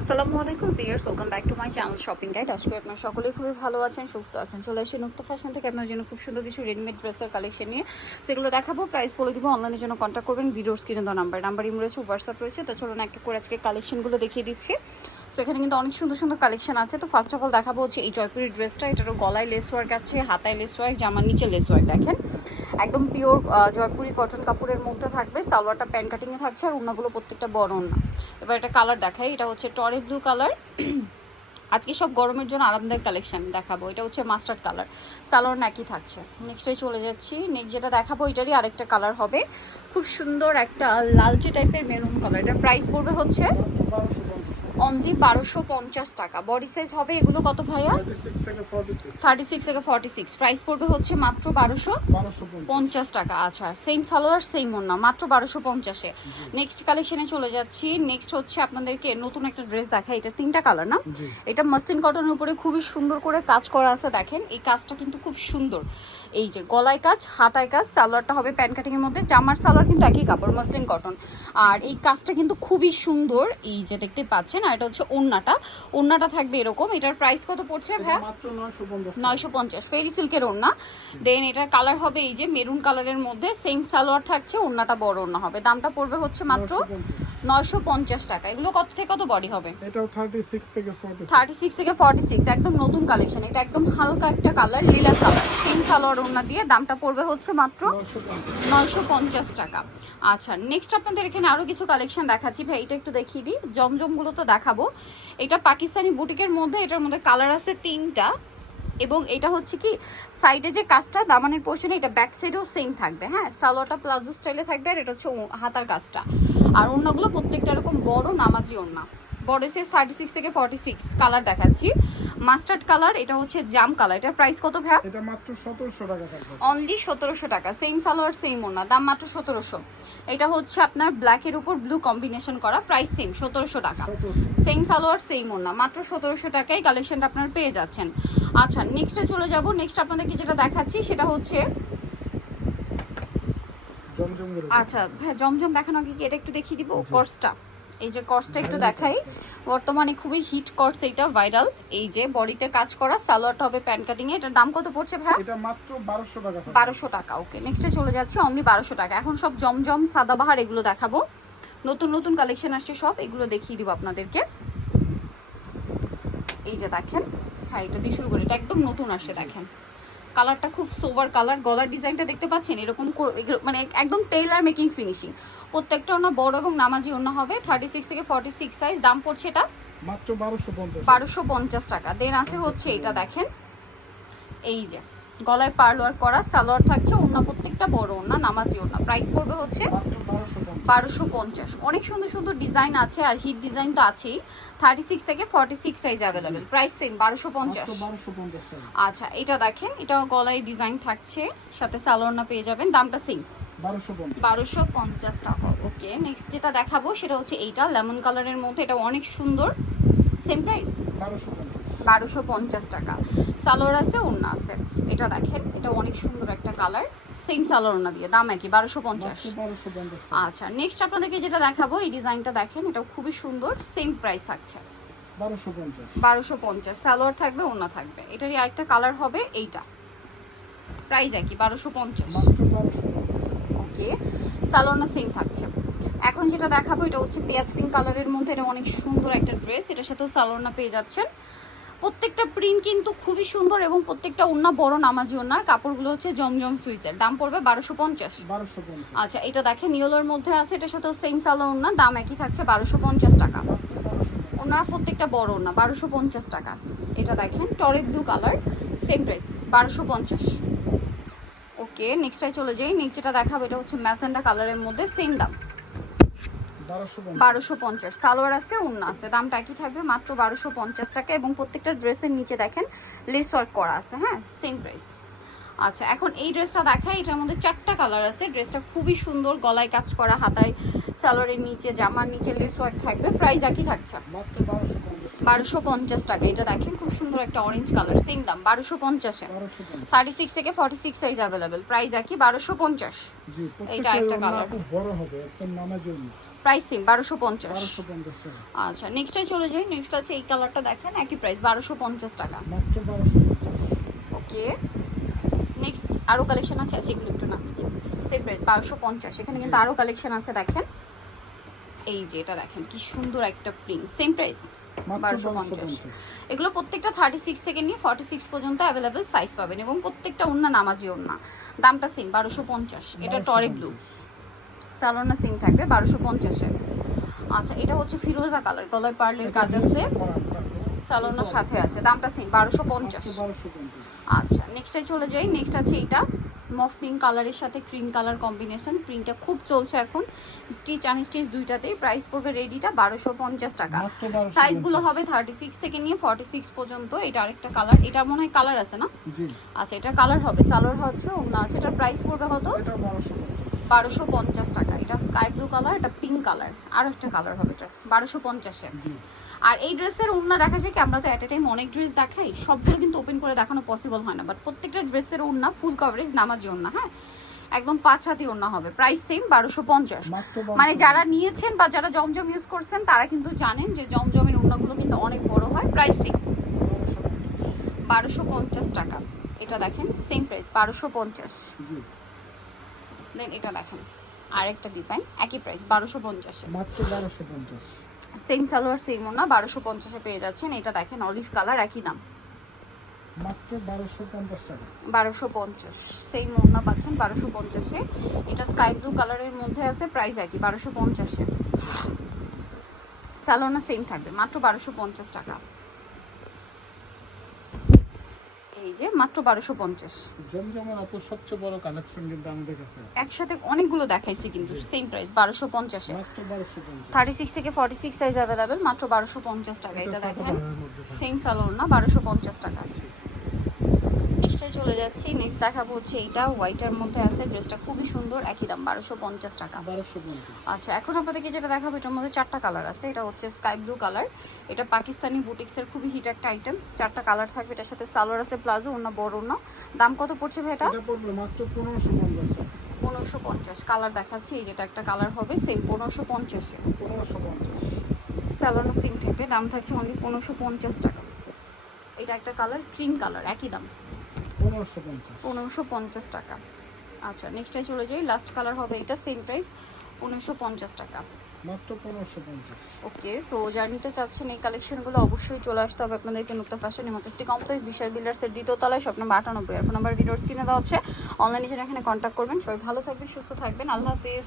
আসসালামু আলাইকুম viewers welcome back to my channel shopping guide. আজকে আপনার সকলেই খুবই ভালো আছেন, সুস্থ আছেন। চলে এসে মুক্ত ফ্যাশন থেকে আপনার জন্য খুব সুন্দর কিছু রেডিমেড ড্রেসের কালেকশন নিয়ে। সেগুলো দেখাবো প্রাইস বলে দিব অনলাইনের জন্য কন্ট্যাক্ট করবেন ভিডিওর স্ক্রিনে দেওয়া নাম্বার নাম্বার ইম রয়েছে হোয়াটসঅ্যাপ রয়েছে। তো চলুন একটা করে আজকে কালেকশনগুলো দেখিয়ে দিচ্ছি। সো এখানে কিন্তু অনেক সুন্দর সুন্দর কালেকশন আছে। তো ফার্স্ট অফ অল দেখাবো হচ্ছে এই জয়পুরের ড্রেসটা এটারও গলায় লেস ওয়ার্ক আছে, হাতায় লেস ওয়ার্ক জামার নিচে লেস ওয়ার্ক দেখেন। একদম পিওর জয়পুরি কটন কাপড়ের মধ্যে থাকবে। সালোয়ারটা প্যান্ট কাটিংয়ে থাকছে আর ওনাগুলো প্রত্যেকটা বড় ওনা এবার একটা কালার দেখাই, এটা হচ্ছে টরে ব্লু কালার আজকে সব গরমের জন্য আরামদায়ক কালেকশন দেখাবো। এটা হচ্ছে মাস্টার্ড কালার সালোয়ার নাকি থাকছে। নেক্সটে চলে যাচ্ছি। নেক্সট যেটা দেখাবো, এটারই আরেকটা কালার হবে। খুব সুন্দর একটা লালচে টাইপের মেরুন কালার এটার প্রাইস পড়বে হচ্ছে অনলি বারোশো পঞ্চাশ টাকা। বডি সাইজ হবে এগুলো কত ভাইয়া? থার্টি সিক্স থেকে ফর্টি সিক্স প্রাইস পড়বে হচ্ছে মাত্র বারোশো পঞ্চাশ টাকা। আচ্ছা সেম সালোয়ার সেম ওনা মাত্র বারোশো পঞ্চাশে। নেক্সট কালেকশনে চলে যাচ্ছি। নেক্সট হচ্ছে আপনাদেরকে নতুন একটা ড্রেস দেখা এটা তিনটা কালার না? এটা মসলিন কটনের উপরে খুবই সুন্দর করে কাজ করা আছে দেখেন। এই কাজটা কিন্তু খুব সুন্দর। এই যে গলায় কাজ হাতায় কাজ সালোয়ারটা হবে প্যান্ট কাটিং এর মধ্যে। জামার সালোয়ার কিন্তু একই কাপড় মসলিন কটন আর এই কাজটা কিন্তু খুবই সুন্দর। এই যে দেখতে পাচ্ছেন আর এটা হচ্ছে ওন্নাটা ওন্নাটা থাকবে এরকম। এটার প্রাইস কত পড়ছে ভাই? নয়শো পঞ্চাশ। ফেরি সিল্কের ওড়না। দেন এটার কালার হবে এই যে মেরুন কালারের মধ্যে। সেম সালোয়ার থাকছে ওড়নাটা বড় ওড়না হবে। দামটা পড়বে হচ্ছে মাত্র নয়শো পঞ্চাশ। টাকা। এগুলো কত থেকে কত বডি হবে? এটাও 36 থেকে 40 থার্টি সিক্স থেকে ফর্টি সিক্স একদম নতুন কালেকশন এটা একদম হালকা একটা কালার লীলা কালার সেম সালোয়ার ওড়না দিয়ে দামটা পড়বে হচ্ছে মাত্র নয়শো পঞ্চাশ টাকা। আচ্ছা নেক্সট আপনাদের এখানে আরও কিছু কালেকশন দেখাচ্ছি। ভাই, এটা একটু দেখিয়ে দিই। জমজমগুলো তো দেখাবো। এটা পাকিস্তানি বুটিকের মধ্যে, এটার মধ্যে কালার আছে তিনটা। এবং এটা হচ্ছে কি সাইডে যে কাজটা, দামানের পোর্শনে এটা ব্যাক সাইডেও সেম থাকবে। হ্যাঁ সালোয়াটা প্লাজো স্টাইলে থাকবে আর এটা হচ্ছে হাতার কাজটা। আর অন্যগুলো প্রত্যেকটা এরকম বড়, নামাজি ওড়না। বড় সাইজ থার্টি সিক্স থেকে ফর্টি সিক্স কালার দেখাচ্ছি। মাস্টার্ড কালার এটা হচ্ছে জাম কালার এটার প্রাইস কত ভ্যা এটা মাত্র 1700 টাকা অনলি সতেরোশো টাকা। সেম সালোয়ার সেম ওনা দাম মাত্র সতেরোশো। এটা হচ্ছে আপনার ব্ল্যাকের উপর ব্লু কম্বিনেশন করা। প্রাইস সেম সতেরোশো টাকা। সেম সালোয়ার সেম ওনা মাত্র সতেরোশো টাকায় কালেকশনটা আপনার পেয়ে যাচ্ছেন। আচ্ছা নেক্সটে চলে যাব। নেক্সট আপনাদেরকে যেটা দেখাচ্ছি সেটা হচ্ছে আচ্ছা হ্যাঁ জমজম দেখানো আগে কি এটা একটু দেখিয়ে দিব? কর্সটা এই যে কর্সটা একটু দেখাই। বর্তমানে খুবই হিট কর্স এইটা ভাইরাল এই যে বডিতে কাজ করা সালোয়ারটা হবে প্যান্ট কাটিং এ এটার দাম কত পড়ছে ভাই? এটা মাত্র 1200 টাকা থাকবে বারোশো টাকা ওকে নেক্সটে চলে যাচ্ছি অনলি বারোশো টাকা। এখন সব জমজম সাদাবাহার এগুলো দেখাবো। নতুন নতুন কালেকশন আসছে সব এগুলো দেখিয়ে দিব আপনাদেরকে। এই যে দেখেন হ্যাঁ এটা দিয়ে শুরু করি। এটা একদম নতুন আসছে দেখেন। কালারটা খুব সোবার কালার গলার ডিজাইনটা দেখতে পাচ্ছেন? এরকম মানে একদম টেইলার মেকিং ফিনিশিং প্রত্যেকটা ওনা বড় এবং নামাজি ওনা হবে থার্টি সিক্স থেকে ফর্টি সিক্স সাইজ দাম পড়ছে এটা? মাত্র 1250 বারোশো পঞ্চাশ টাকা। দেন আছে হচ্ছে এটা দেখেন। এই যে গলায় পার্লোয়ার করা সালোয়ার থাকছে ওনা প্রত্যেকটা বড় ওনা নামাজি ওনা প্রাইস পড়বে হচ্ছে বারোশো পঞ্চাশ। অনেক সুন্দর সুন্দর ডিজাইন আছে আর হিট ডিজাইন তো আছেই। থার্টি সিক্স থেকে forty six size available price same বারোশো পঞ্চাশ। মাত্র 1250 টাকা আচ্ছা এটা দেখেন এটা গলায় ডিজাইন থাকছে সাথে সালোয়ার না পেয়ে যাবেন। দামটা সেম বারোশো পঞ্চাশ। টাকা ওকে নেক্সট যেটা দেখাবো সেটা হচ্ছে এইটা লেমন কালারের মধ্যে এটা অনেক সুন্দর। সেম প্রাইস 1250 বারোশো পঞ্চাশ টাকা। সালোয়ার আছে ওড়না আছে। এটা দেখেন এটা অনেক সুন্দর একটা কালার। সেম সালোয়ার ওড়না দিয়ে দাম একই বারোশো পঞ্চাশ। মাত্র 1250 টাকা আচ্ছা নেক্সট আপনাদেরকে যেটা দেখাবো এই ডিজাইনটা দেখেন এটা খুবই সুন্দর সেম প্রাইস থাকছে। বারোশো পঞ্চাশ। সালোয়ার থাকবে ওড়না থাকবে। এটারই আরেকটা কালার হবে এইটা। প্রাইস একই বারোশো পঞ্চাশ। মাত্র 1250 ওকে সালোয়ারটা সেম থাকছে। এখন যেটা দেখাবো এটা হচ্ছে পেঁয়াজ পিঙ্ক কালারের মধ্যে এটা অনেক সুন্দর একটা ড্রেস এটার সাথেও সালোয়ারনা পেয়ে যাচ্ছেন। প্রত্যেকটা প্রিন্ট কিন্তু খুবই সুন্দর এবং প্রত্যেকটা ওন্না বড় নামাজি ওনার কাপড়গুলো হচ্ছে জমজম সুইসের দাম পড়বে বারোশো পঞ্চাশ। 1250 আচ্ছা এটা দেখেন ইয়েলোর মধ্যে আছে এটার সাথে সেম সালোয়ার ওন্না দাম একই থাকছে বারোশো পঞ্চাশ টাকা। ওনার প্রত্যেকটা বড় ওনা বারোশো পঞ্চাশ টাকা। এটা দেখেন টরে ব্লু কালার সেম প্রাইস বারোশো পঞ্চাশ। ওকে নেক্সটটাই চলে যাই। নেক্সট যেটা দেখাবো এটা হচ্ছে ম্যাসেন্ডা কালারের মধ্যে সেম দাম। 1250 বারোশো পঞ্চাশ। সালোয়ার আছে উন্না আছে। দামটা একই থাকবে মাত্র বারোশো পঞ্চাশ টাকা এবং প্রত্যেকটা ড্রেসের নিচে দেখেন লেস ওয়ার্ক করা আছে হ্যাঁ? সেম প্রাইস আচ্ছা এখন এই ড্রেসটা দেখাই এটার মধ্যে চারটা কালার আছে। ড্রেসটা খুবই সুন্দর গলায় কাজ করা হাতায় সালোয়ারের নিচে জামার নিচে লেস ওয়ার্ক থাকবে প্রাইস একই থাকছে। বারোশো পঞ্চাশ। টাকা এটা দেখেন খুব সুন্দর একটা অরেঞ্জ কালার সেম দাম বারোশো পঞ্চাশে থার্টি সিক্স থেকে forty six size available price একই বারোশো পঞ্চাশ। জি এইটা একটা কালার বড় হবে নামাজের প্রাইস সেম বারোশো পঞ্চাশ আচ্ছা নেক্সটে চলে যাই। নেক্সট আছে এই কালারটা দেখেন একই প্রাইস বারোশো পঞ্চাশ টাকা। ওকে নেক্সট আরও কালেকশন আছে আছে এগুলো একটু নাম সেম প্রাইস বারোশো পঞ্চাশ। এখানে কিন্তু আরও কালেকশন আছে দেখেন। এই যে এটা দেখেন কি সুন্দর একটা প্রিন্ট সেম প্রাইস বারোশো পঞ্চাশ। এগুলো প্রত্যেকটা থার্টি সিক্স থেকে নিয়ে ফর্টি সিক্স পর্যন্ত অ্যাভেলেবেল সাইজ পাবেন এবং প্রত্যেকটা ওন্না নামাজি ওন্না দামটা সেম বারোশো পঞ্চাশ। এটা টরে ব্লু সালোনা সিম থাকবে বারোশো পঞ্চাশে। আচ্ছা এটা হচ্ছে ফিরোজা কালার গলায় পার্লের কাজ আছে। সালোনার সাথে আছে দামটা সেম বারোশো পঞ্চাশ। আচ্ছা নেক্সটে চলে যাই নেক্সট আছে এটা। মফ পিঙ্ক কালারের সাথে ক্রিম কালার কম্বিনেশন প্রিন্টটা খুব চলছে এখন। স্টিচ আনস্টিচ দুইটাতেই প্রাইস পড়বে রেডিটা বারোশো পঞ্চাশ টাকা। সাইজগুলো হবে থার্টি সিক্স থেকে নিয়ে ফর্টি সিক্স পর্যন্ত এটা আরেকটা কালার এটা মনে হয় কালার আছে না? আচ্ছা এটা কালার হবে। সালোয়ার হচ্ছে অন্য আছে এটার প্রাইস পড়বে কত? বারোশো পঞ্চাশ টাকা। এটা স্কাই ব্লু কালার এটা পিঙ্ক কালার আর একটা কালার হবে এটা বারোশো পঞ্চাশে। আর এই ড্রেসের ওড়না দেখা যায় কি আমরা তো অ্যাট এ টাইম অনেক ড্রেস দেখাই সবগুলো কিন্তু ওপেন করে দেখানো পসিবল হয় না। বাট প্রত্যেকটা ড্রেসের ওড়না ফুল কভারেজ নামাজি ওড়না হ্যাঁ? একদম পাঁচ হাতি ওড়না হবে। প্রাইস সেম বারোশো পঞ্চাশ। মানে যারা নিয়েছেন বা যারা জমজম ইউজ করছেন তারা কিন্তু জানেন যে জমজমের ওড়নাগুলো কিন্তু অনেক বড় হয়। প্রাইস সেম বারোশো পঞ্চাশ। টাকা। এটা দেখেন সেম প্রাইস বারোশো পঞ্চাশ। দেন এটা দেখেন। আরেকটা ডিজাইন একই প্রাইস বারোশো পঞ্চাশে মাত্র বারোশো পঞ্চাশ। সেম সালোয়ার সেম ওনা বারোশো পঞ্চাশে পেয়ে যাচ্ছেন। এটা দেখেন অলিভ কালার একই দাম। মাত্র বারোশো পঞ্চাশ টাকা। বারোশো পঞ্চাশ পাচ্ছেন বারোশো পঞ্চাশে এটা স্কাই ব্লু কালারের মধ্যে আছে প্রাইস একই বারোশো পঞ্চাশে স্যালোনা সেম থাকবে মাত্র বারোশো পঞ্চাশ টাকা এই যে মাত্র বারোশো পঞ্চাশ। জমজমের সবচেয়ে বড় কালেকশন কিন্তু আমাদের কাছে একসাথে অনেকগুলো দেখাইছি কিন্তু সেম প্রাইস বারোশো পঞ্চাশে। থার্টি সিক্স থেকে ফর্টি সিক্স সাইজ অ্যাভেলেবেল মাত্র বারোশো পঞ্চাশ টাকা এটা দেখেন। সেম সালোর না বারোশো পঞ্চাশ টাকা। নেক্সটে চলে যাচ্ছি। নেক্সট দেখাবো হচ্ছে এটা হোয়াইটের মধ্যে আছে ড্রেসটা খুবই সুন্দর একই দাম বারোশো পঞ্চাশ টাকা। আচ্ছা এখন আপনাদেরকে যেটা দেখাবো এটার মধ্যে চারটা কালার আছে। এটা হচ্ছে স্কাই ব্লু কালার এটা পাকিস্তানি বুটিক্সের খুবই হিট একটা আইটেম চারটা কালার থাকবে এটার সাথে সালোয়ার আছে প্লাজো অন্য বড় অন্য দাম কত পড়ছে ভাই এটা? মাত্র পনেরোশো পঞ্চাশ পনেরোশো পঞ্চাশ। কালার দেখাচ্ছি এই যেটা একটা কালার হবে সেম পনেরোশো পঞ্চাশে পনেরোশো পঞ্চাশ। স্যালোনা সিম থাকবে দাম থাকছে অনলি পনেরোশো পঞ্চাশ টাকা। এটা একটা কালার ক্রিম কালার একই দাম। পনেরোশো পঞ্চাশ। টাকা। আচ্ছা নেক্সটে চলে যাই। লাস্ট কালার হবে এটা সেম প্রাইস পনেরোশো পঞ্চাশ টাকা। মাত্র পনেরোশো পঞ্চাশ। ওকে সো যারা নিতে চাচ্ছেন এই কালেকশনগুলো অবশ্যই চলে আসতে হবে আপনাদেরকে নুক্তা ফ্যাশন ইমাকাস্টি কমপ্লেক্স বিশাল বিল্ডার্সের দ্বিতীয় তলায় স্বপ্ন আটানব্বই আর ফোন নাম্বার ভিডিওর স্ক্রিনে দেওয়া হচ্ছে অনলাইনে যেন এখানে কন্ট্যাক্ট করবেন। সবাই ভালো থাকবেন সুস্থ থাকবেন। আল্লাহ হাফিজ।